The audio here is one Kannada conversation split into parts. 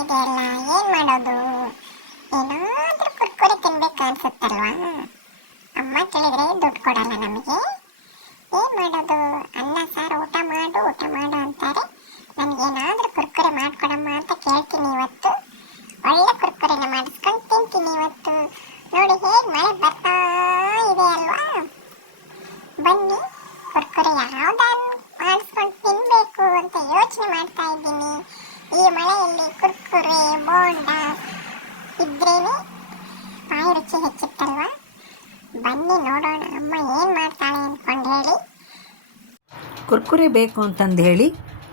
ಇದೆಯಲ್ಲ, ಏನ್ ಮಾಡೋದು? ಏನಾದ್ರೂ ಕುರ್ಕುರೆ ತಿನ್ಬೇಕು ಅನ್ಸುತ್ತಲ್ವಾ? ಅಮ್ಮ ಕೇಳಿದ್ರೆ ದುಡ್ಡು ಕೊಡಲ್ಲ ನಮಗೆ. ಏನ್ ಮಾಡೋದು? ಅನ್ನ ಸಾರು ಊಟ ಮಾಡು ಊಟ ಮಾಡು ಅಂತಾರೆ. ನನ್ಗೇನಾದ್ರೂ ಕುರ್ಕುರೆ ಮಾಡ್ಕೊಡಮ್ಮ ಅಂತ ಕೇಳ್ತೀನಿ ಇವತ್ತು. ಒಳ್ಳೆ ಕುರ್ಕುರೆನ ಮಾಡಿಸ್ಕೊಂಡು ತಿಂತೀನಿ ಇವತ್ತು. ನೋಡಿ ಹೇಗ್ ಮಳೆ ಬರ್ತಾ ಇದೆ ಅಲ್ವಾ? ಬನ್ನಿ, ಕುರ್ಕುರೆ ಯಾವ್ದಾದ್ರು ಮಾಡಿಸ್ಕೊಂಡು ತಿನ್ಬೇಕು ಅಂತ ಯೋಚನೆ ಮಾಡ್ತಾ ಇದ್ದೀನಿ. ಈ ಮಳೆಯಲ್ಲಿ ಕುರ್ಕುರೆ ಬೋಂಡ ಇದ್ರೇನೆ ಬಾಯಿ ರುಚಿ ಹೆಚ್ಚುತ್ತಲ್ವಾ? ಬನ್ನಿ ನೋಡೋಣ ಅಮ್ಮ ಏನ್ ಮಾಡ್ತಾಳೆ ಅನ್ಕೊಂಡು ಹೇಳಿ. ಕುರ್ಕುರೆ ಬೇಕು ಅಂತಂದು ಹೇಳಿ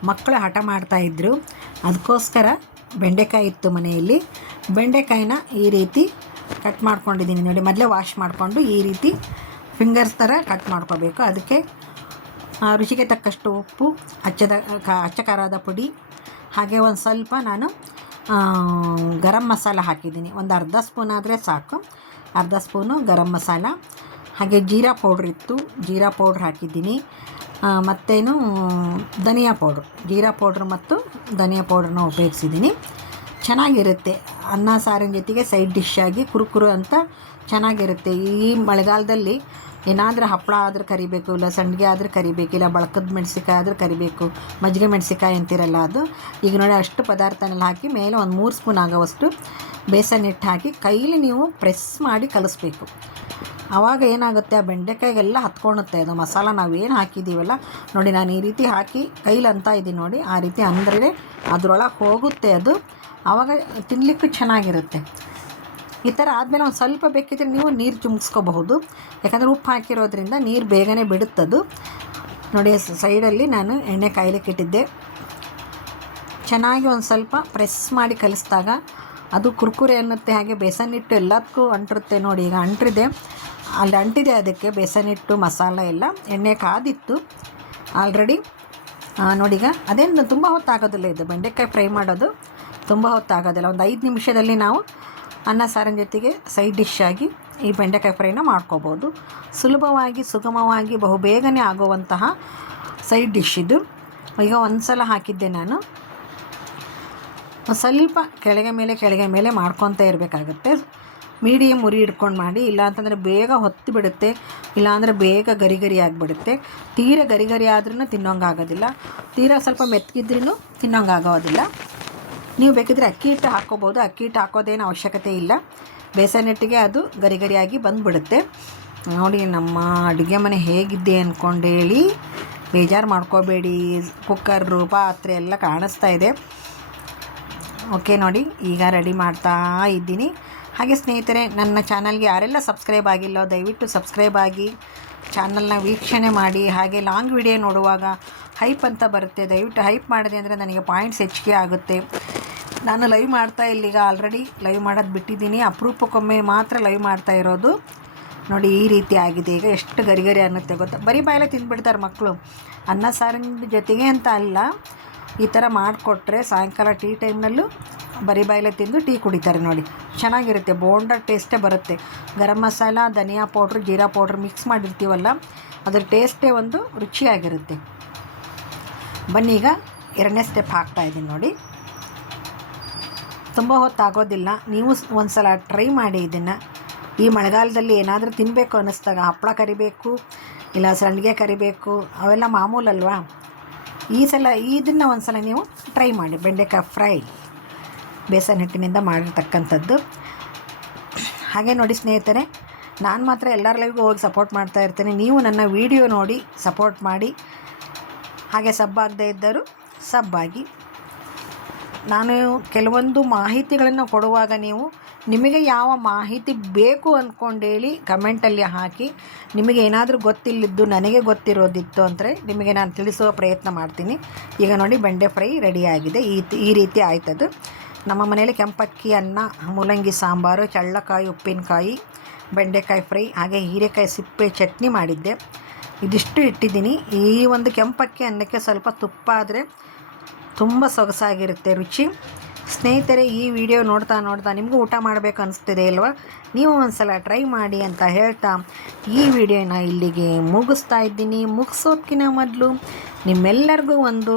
ಮಕ್ಕಳು ಹಠ ಮಾಡ್ತಾಯಿದ್ರು. ಅದಕ್ಕೋಸ್ಕರ ಬೆಂಡೆಕಾಯಿ ಇತ್ತು ಮನೆಯಲ್ಲಿ. ಬೆಂಡೆಕಾಯಿನ ಈ ರೀತಿ ಕಟ್ ಮಾಡ್ಕೊಂಡಿದ್ದೀನಿ ನೋಡಿ. ಮೊದಲೇ ವಾಶ್ ಮಾಡಿಕೊಂಡು ಈ ರೀತಿ ಫಿಂಗರ್ಸ್ ಥರ ಕಟ್ ಮಾಡ್ಕೋಬೇಕು. ಅದಕ್ಕೆ ರುಚಿಗೆ ತಕ್ಕಷ್ಟು ಉಪ್ಪು, ಅಚ್ಚ ಖಾರದ ಪುಡಿ, ಹಾಗೆ ಒಂದು ಸ್ವಲ್ಪ ನಾನು ಗರಂ ಮಸಾಲ ಹಾಕಿದ್ದೀನಿ. ಒಂದು ಅರ್ಧ ಸ್ಪೂನ್ ಆದರೆ ಸಾಕು. ಅರ್ಧ ಸ್ಪೂನು ಗರಂ ಮಸಾಲ, ಹಾಗೆ ಜೀರಾ ಪೌಡ್ರ್ ಇತ್ತು, ಜೀರಾ ಪೌಡ್ರ್ ಹಾಕಿದ್ದೀನಿ. ಮತ್ತೇನು ಧನಿಯಾ ಪೌಡ್ರು, ಜೀರಾ ಪೌಡ್ರ್ ಮತ್ತು ಧನಿಯಾ ಪೌಡ್ರನ್ನ ಉಪಯೋಗಿಸಿದ್ದೀನಿ. ಚೆನ್ನಾಗಿರುತ್ತೆ ಅನ್ನ ಸಾರಿನ ಜೊತೆಗೆ ಸೈಡ್ ಡಿಶ್ ಆಗಿ ಕುರುಕುರು ಅಂತ ಚೆನ್ನಾಗಿರುತ್ತೆ. ಈ ಮಳೆಗಾಲದಲ್ಲಿ ಏನಾದರೂ ಹಪ್ಪಳ ಆದರೂ ಕರಿಬೇಕು, ಇಲ್ಲ ಸಂಡಿಗೆ ಆದರೂ ಕರಿಬೇಕು, ಇಲ್ಲ ಬಳಕದ ಮೆಣಸಿಕಾಯಿ ಆದರೂ ಕರಿಬೇಕು, ಮಜ್ಜಿಗೆ ಮೆಣಸಿಕಾಯಿ ಅಂತಿರಲ್ಲ ಅದು. ಈಗ ನೋಡಿ ಅಷ್ಟು ಪದಾರ್ಥನೆಲ್ಲ ಹಾಕಿ ಮೇಲೆ ಒಂದು 3 ಸ್ಪೂನ್ ಆಗೋವಷ್ಟು ಬೇಸನ್ ಹಿಟ್ಟು ಹಾಕಿ ಕೈಲಿ ನೀವು ಪ್ರೆಸ್ ಮಾಡಿ ಕಲಿಸ್ಬೇಕು. ಆವಾಗ ಏನಾಗುತ್ತೆ, ಆ ಬೆಂಡೆಕಾಯಿಗೆಲ್ಲ ಹತ್ಕೊಳುತ್ತೆ ಅದು ಮಸಾಲ ನಾವೇನು ಹಾಕಿದ್ದೀವಲ್ಲ. ನೋಡಿ ನಾನು ಈ ರೀತಿ ಹಾಕಿ ಕೈಲಿ ಅಂತ ಇದ್ದೀನಿ ನೋಡಿ, ಆ ರೀತಿ ಅಂದರೆ ಅದರೊಳಗೆ ಹೋಗುತ್ತೆ ಅದು. ಆವಾಗ ತಿನ್ನಲಿಕ್ಕೂ ಚೆನ್ನಾಗಿರುತ್ತೆ. ಈ ಥರ ಆದಮೇಲೆ ಒಂದು ಸ್ವಲ್ಪ ಬೇಕಿದ್ರೆ ನೀವು ನೀರು ಚುಮ್ಸ್ಕೋಬಹುದು, ಯಾಕಂದರೆ ಉಪ್ಪು ಹಾಕಿರೋದ್ರಿಂದ ನೀರು ಬೇಗನೆ ಬಿಡುತ್ತದು. ನೋಡಿ ಸೈಡಲ್ಲಿ ನಾನು ಎಣ್ಣೆ ಕಾಯ್ಲಿಕ್ಕೆ ಇಟ್ಟಿದ್ದೆ. ಚೆನ್ನಾಗಿ ಒಂದು ಸ್ವಲ್ಪ ಪ್ರೆಸ್ ಮಾಡಿ ಕಲಿಸಿದಾಗ ಅದು ಕುರ್ಕುರೆ ಅನ್ನುತ್ತೆ. ಹಾಗೆ ಬೇಸನ್ ಹಿಟ್ಟು ಎಲ್ಲದಕ್ಕೂ ಅಂಟಿರುತ್ತೆ ನೋಡಿ. ಈಗ ಅಂಟಿದೆ, ಅಲ್ಲಿ ಅಂಟಿದೆ ಅದಕ್ಕೆ ಬೇಸನ್ ಹಿಟ್ಟು ಮಸಾಲ ಎಲ್ಲ. ಎಣ್ಣೆ ಕಾದಿತ್ತು ಆಲ್ರೆಡಿ ನೋಡಿ. ಈಗ ಅದೇನು ತುಂಬ ಹೊತ್ತಾಗೋದಿಲ್ಲ, ಇದು ಬೆಂಡೆಕಾಯಿ ಫ್ರೈ ಮಾಡೋದು ತುಂಬ ಹೊತ್ತಾಗೋದಿಲ್ಲ. ಒಂದು 5 ನಿಮಿಷದಲ್ಲಿ ನಾವು ಅನ್ನ ಸಾರಿನ ಜೊತೆಗೆ ಸೈಡ್ ಡಿಶ್ ಆಗಿ ಈ ಬೆಂಡೆಕಾಯಿ ಫ್ರೈನ ಮಾಡ್ಕೋಬೋದು. ಸುಲಭವಾಗಿ ಸುಗಮವಾಗಿ ಬಹುಬೇಗನೆ ಆಗುವಂತಹ ಸೈಡ್ ಡಿಶ್ ಇದು. ಈಗ ಒಂದು ಸಲ ಹಾಕಿದ್ದೆ ನಾನು. ಸ್ವಲ್ಪ ಕೆಳಗೆ ಮೇಲೆ ಮಾಡ್ಕೊತ ಇರಬೇಕಾಗುತ್ತೆ. ಮೀಡಿಯಮ್ ಉರಿ ಹಿಡ್ಕೊಂಡು ಮಾಡಿ, ಇಲ್ಲಾಂತಂದರೆ ಬೇಗ ಹೊತ್ತು ಬಿಡುತ್ತೆ, ಇಲ್ಲಾಂದರೆ ಬೇಗ ಗರಿ ಆಗಿಬಿಡುತ್ತೆ. ತೀರ ಗರಿ ಆದ್ರೂ ತಿನ್ನೋಂಗಾಗೋದಿಲ್ಲ, ತೀರ ಸ್ವಲ್ಪ ಮೆತ್ತಗಿದ್ರೂ ತಿನ್ನೋಂಗಾಗೋದಿಲ್ಲ. ನೀವು ಬೇಕಿದ್ರೆ ಅಕ್ಕಿ ಹಿಟ್ಟು ಹಾಕ್ಕೋಬೋದು. ಅಕ್ಕಿ ಹಿಟ್ಟು ಹಾಕೋದೇನು ಅವಶ್ಯಕತೆ ಇಲ್ಲ, ಬೇಸನ್ ಹಿಟ್ಟಿಗೆ ಅದು ಗರಿಯಾಗಿ ಬಂದುಬಿಡುತ್ತೆ. ನೋಡಿ ನಮ್ಮ ಅಡುಗೆ ಮನೆ ಹೇಗಿದ್ದೆ ಅಂದ್ಕೊಂಡು ಹೇಳಿ ಬೇಜಾರು ಮಾಡ್ಕೋಬೇಡಿ. ಕುಕ್ಕರು ಪಾತ್ರೆ ಎಲ್ಲ ಕಾಣಿಸ್ತಾ ಇದೆ. ಓಕೆ ನೋಡಿ, ಈಗ ರೆಡಿ ಮಾಡ್ತಾ ಇದ್ದೀನಿ. ಹಾಗೆ ಸ್ನೇಹಿತರೆ, ನನ್ನ ಚಾನಲ್ಗೆ ಯಾರೆಲ್ಲ ಸಬ್ಸ್ಕ್ರೈಬ್ ಆಗಿಲ್ಲೋ ದಯವಿಟ್ಟು ಸಬ್ಸ್ಕ್ರೈಬ್ ಆಗಿ ಚಾನಲ್ನ ವೀಕ್ಷಣೆ ಮಾಡಿ. ಹಾಗೆ ಲಾಂಗ್ ವಿಡಿಯೋ ನೋಡುವಾಗ ಹೈಪ್ ಅಂತ ಬರುತ್ತೆ, ದಯವಿಟ್ಟು ಹೈಪ್ ಮಾಡಿದೆ ಅಂದರೆ ನನಗೆ ಪಾಯಿಂಟ್ಸ್ ಹೆಚ್ಚಿಗೆ ಆಗುತ್ತೆ. ನಾನು ಲೈವ್ ಮಾಡ್ತಾ ಇಲ್ಲಿಗ ಆಲ್ರೆಡಿ ಲೈವ್ ಮಾಡೋದು ಬಿಟ್ಟಿದ್ದೀನಿ, ಅಪರೂಪಕ್ಕೊಮ್ಮೆ ಮಾತ್ರ ಲೈವ್ ಮಾಡ್ತಾ ಇರೋದು. ನೋಡಿ ಈ ರೀತಿ ಆಗಿದೆ. ಈಗ ಎಷ್ಟು ಗರಿ ಅನ್ನುತ್ತೆ ಗೊತ್ತಾ. ಬರೀ ಬಾಯಲ್ಲೇ ತಿಂದುಬಿಡ್ತಾರೆ ಮಕ್ಕಳು. ಅನ್ನ ಸಾರಿನ ಜೊತೆಗೆ ಅಂತ ಅಲ್ಲ, ಈ ಥರ ಮಾಡಿಕೊಟ್ರೆ ಸಾಯಂಕಾಲ ಟೀ ಟೈಮ್ನಲ್ಲೂ ಬರೀ ಬಾಯಲ್ಲೇ ತಿಂದು ಟೀ ಕುಡಿತಾರೆ ನೋಡಿ. ಚೆನ್ನಾಗಿರುತ್ತೆ, ಬೋಂಡ ಟೇಸ್ಟೇ ಬರುತ್ತೆ. ಗರಂ ಮಸಾಲ, ಧನಿಯಾ ಪೌಡ್ರ್, ಜೀರಾ ಪೌಡ್ರ್ ಮಿಕ್ಸ್ ಮಾಡಿರ್ತೀವಲ್ಲ, ಅದರ ಟೇಸ್ಟೇ ಒಂದು ರುಚಿಯಾಗಿರುತ್ತೆ. ಬನ್ನಿ ಈಗ 2ನೇ ಸ್ಟೆಪ್ ಹಾಕ್ತಾಯಿದ್ದೀನಿ ನೋಡಿ. ತುಂಬ ಹೊತ್ತಾಗೋದಿಲ್ಲ, ನೀವು ಒಂದು ಸಲ ಟ್ರೈ ಮಾಡಿ ಇದನ್ನು. ಈ ಮಳೆಗಾಲದಲ್ಲಿ ಏನಾದರೂ ತಿನ್ನಬೇಕು ಅನ್ನಿಸ್ದಾಗ ಹಪ್ಪಳ ಕರಿಬೇಕು, ಇಲ್ಲ ಸಂಡಿಗೆ ಕರಿಬೇಕು, ಅವೆಲ್ಲ ಮಾಮೂಲಲ್ವಾ. ಈ ಸಲ ಇದನ್ನು ಒಂದು ಸಲ ನೀವು ಟ್ರೈ ಮಾಡಿ. ಬೆಂಡೆಕಾಯಿ ಫ್ರೈ ಬೇಸನ್ ಹಿಟ್ಟಿನಿಂದ ಮಾಡಿರ್ತಕ್ಕಂಥದ್ದು. ಹಾಗೆ ನೋಡಿ ಸ್ನೇಹಿತರೆ, ನಾನು ಮಾತ್ರ ಎಲ್ಲರ ಲೈವ್ಗೂ ಹೋಗಿ ಸಪೋರ್ಟ್ ಮಾಡ್ತಾ ಇರ್ತೇನೆ. ನೀವು ನನ್ನ ವಿಡಿಯೋ ನೋಡಿ ಸಪೋರ್ಟ್ ಮಾಡಿ. ಹಾಗೆ ಸಬ್ಬಾಗದೇ ಇದ್ದರೂ ಸಬ್ಬಾಗಿ. ನಾನು ಕೆಲವೊಂದು ಮಾಹಿತಿಗಳನ್ನು ಕೊಡುವಾಗ ನೀವು ನಿಮಗೆ ಯಾವ ಮಾಹಿತಿ ಬೇಕು ಅಂದ್ಕೊಂಡೇಳಿ ಕಮೆಂಟಲ್ಲಿ ಹಾಕಿ. ನಿಮಗೆ ಏನಾದರೂ ಗೊತ್ತಿಲ್ಲದ್ದು ನನಗೆ ಗೊತ್ತಿರೋದಿತ್ತು ಅಂದರೆ ನಿಮಗೆ ನಾನು ತಿಳಿಸುವ ಪ್ರಯತ್ನ ಮಾಡ್ತೀನಿ. ಈಗ ನೋಡಿ ಬೆಂಡೆ ಫ್ರೈ ರೆಡಿಯಾಗಿದೆ. ಈ ರೀತಿ ಆಯ್ತದು. ನಮ್ಮ ಮನೇಲಿ ಕೆಂಪಕ್ಕಿ ಅನ್ನ, ಮೂಲಂಗಿ ಸಾಂಬಾರು, ಚಳ್ಳಕಾಯಿ ಉಪ್ಪಿನಕಾಯಿ, ಬೆಂಡೆಕಾಯಿ ಫ್ರೈ, ಹಾಗೆ ಹೀರೆಕಾಯಿ ಸಿಪ್ಪೆ ಚಟ್ನಿ ಮಾಡಿದ್ದೆ. ಇದಿಷ್ಟು ಇಟ್ಟಿದ್ದೀನಿ. ಈ ಒಂದು ಕೆಂಪಕ್ಕಿ ಅನ್ನಕ್ಕೆ ಸ್ವಲ್ಪ ತುಪ್ಪ ಆದರೆ ತುಂಬ ಸೊಗಸಾಗಿರುತ್ತೆ ರುಚಿ. ಸ್ನೇಹಿತರೆ, ಈ ವಿಡಿಯೋ ನೋಡ್ತಾ ನಿಮಗೂ ಊಟ ಮಾಡಬೇಕು ಅನಿಸ್ತಿದೆ ಅಲ್ವಾ? ನೀವು ಒಂದು ಸಲ ಟ್ರೈ ಮಾಡಿ ಅಂತ ಹೇಳ್ತಾ ಈ ವಿಡಿಯೋನ ಇಲ್ಲಿಗೆ ಮುಗಿಸ್ತಾ ಇದ್ದೀನಿ. ಮುಗಿಸೋದಕ್ಕಿಂತ ಮೊದಲು ನಿಮ್ಮೆಲ್ಲರಿಗೂ ಒಂದು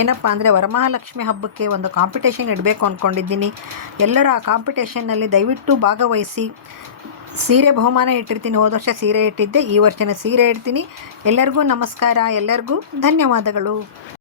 ಏನಪ್ಪ ಅಂದರೆ ವರಮಹಾಲಕ್ಷ್ಮಿ ಹಬ್ಬಕ್ಕೆ ಒಂದು ಕಾಂಪಿಟೇಷನ್ ಇಡಬೇಕು ಅಂದ್ಕೊಂಡಿದ್ದೀನಿ. ಎಲ್ಲರೂ ಆ ಕಾಂಪಿಟೇಷನ್ನಲ್ಲಿ ದಯವಿಟ್ಟು ಭಾಗವಹಿಸಿ. ಸೀರೆ ಬಹುಮಾನ ಇಟ್ಟಿರ್ತೀನಿ. ಹೋದ ವರ್ಷ ಸೀರೆ ಇಟ್ಟಿದ್ದೆ, ಈ ವರ್ಷನ ಸೀರೆ ಇಡ್ತೀನಿ. ಎಲ್ಲರಿಗೂ ನಮಸ್ಕಾರ, ಎಲ್ಲರಿಗೂ ಧನ್ಯವಾದಗಳು.